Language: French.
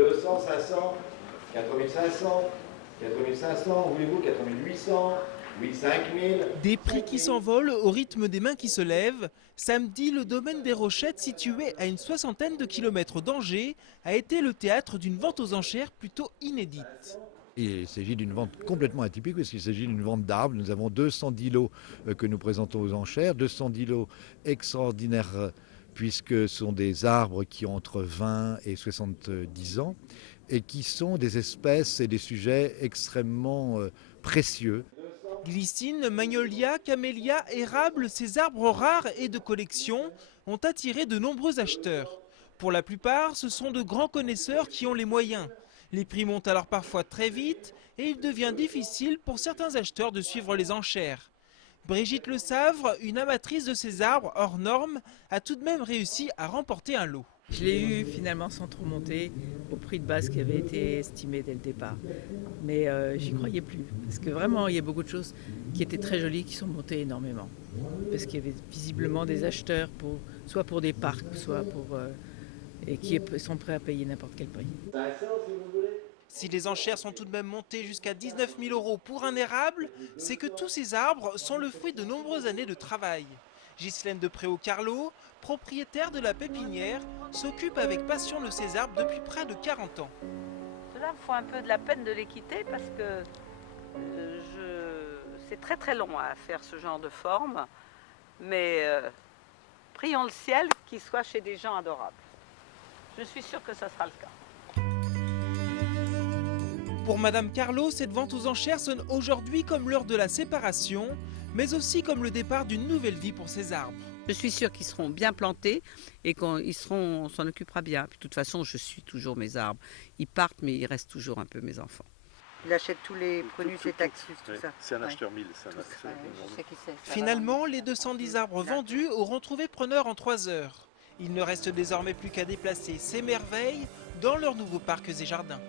4200, 500, 4500, 4500, voulez-vous 4800, oui 5000. Des prix qui s'envolent au rythme des mains qui se lèvent. Samedi, le domaine des Rochettes, situé à une soixantaine de kilomètres d'Angers, a été le théâtre d'une vente aux enchères plutôt inédite. Il s'agit d'une vente complètement atypique parce qu'il s'agit d'une vente d'arbres. Nous avons 210 lots que nous présentons aux enchères, 210 lots extraordinaires puisque ce sont des arbres qui ont entre 20 et 70 ans et qui sont des espèces et des sujets extrêmement précieux. Glycine, magnolia, camélia, érable, ces arbres rares et de collection ont attiré de nombreux acheteurs. Pour la plupart, ce sont de grands connaisseurs qui ont les moyens. Les prix montent alors parfois très vite et il devient difficile pour certains acheteurs de suivre les enchères. Brigitte Le Savre, une amatrice de ces arbres hors normes, a tout de même réussi à remporter un lot. Je l'ai eu finalement sans trop monter au prix de base qui avait été estimé dès le départ. Mais j'y croyais plus. Parce que vraiment, il y a beaucoup de choses qui étaient très jolies qui sont montées énormément. Parce qu'il y avait visiblement des acheteurs, soit pour des parcs, soit pour... et qui sont prêts à payer n'importe quel prix. Si les enchères sont tout de même montées jusqu'à 19 000 € pour un érable, c'est que tous ces arbres sont le fruit de nombreuses années de travail. Ghislaine de Préau-Carlot, propriétaire de la pépinière, s'occupe avec passion de ces arbres depuis près de 40 ans. Cela me faut un peu de la peine de les quitter parce que c'est très très long à faire ce genre de forme. Mais prions le ciel qu'il soit chez des gens adorables. Je suis sûre que ça sera le cas. Pour Madame Carlot, cette vente aux enchères sonne aujourd'hui comme l'heure de la séparation, mais aussi comme le départ d'une nouvelle vie pour ces arbres. Je suis sûre qu'ils seront bien plantés et on s'en occupera bien. Puis, de toute façon, je suis toujours mes arbres. Ils partent, mais ils restent toujours un peu mes enfants. Il achète tous les Prunus et Taxus, tout ça. C'est un acheteur 1000, c'est un acheteur. Je sais qui c'est. Finalement, les 210 arbres vendus auront trouvé preneur en 3 heures. Il ne reste désormais plus qu'à déplacer ces merveilles dans leurs nouveaux parcs et jardins.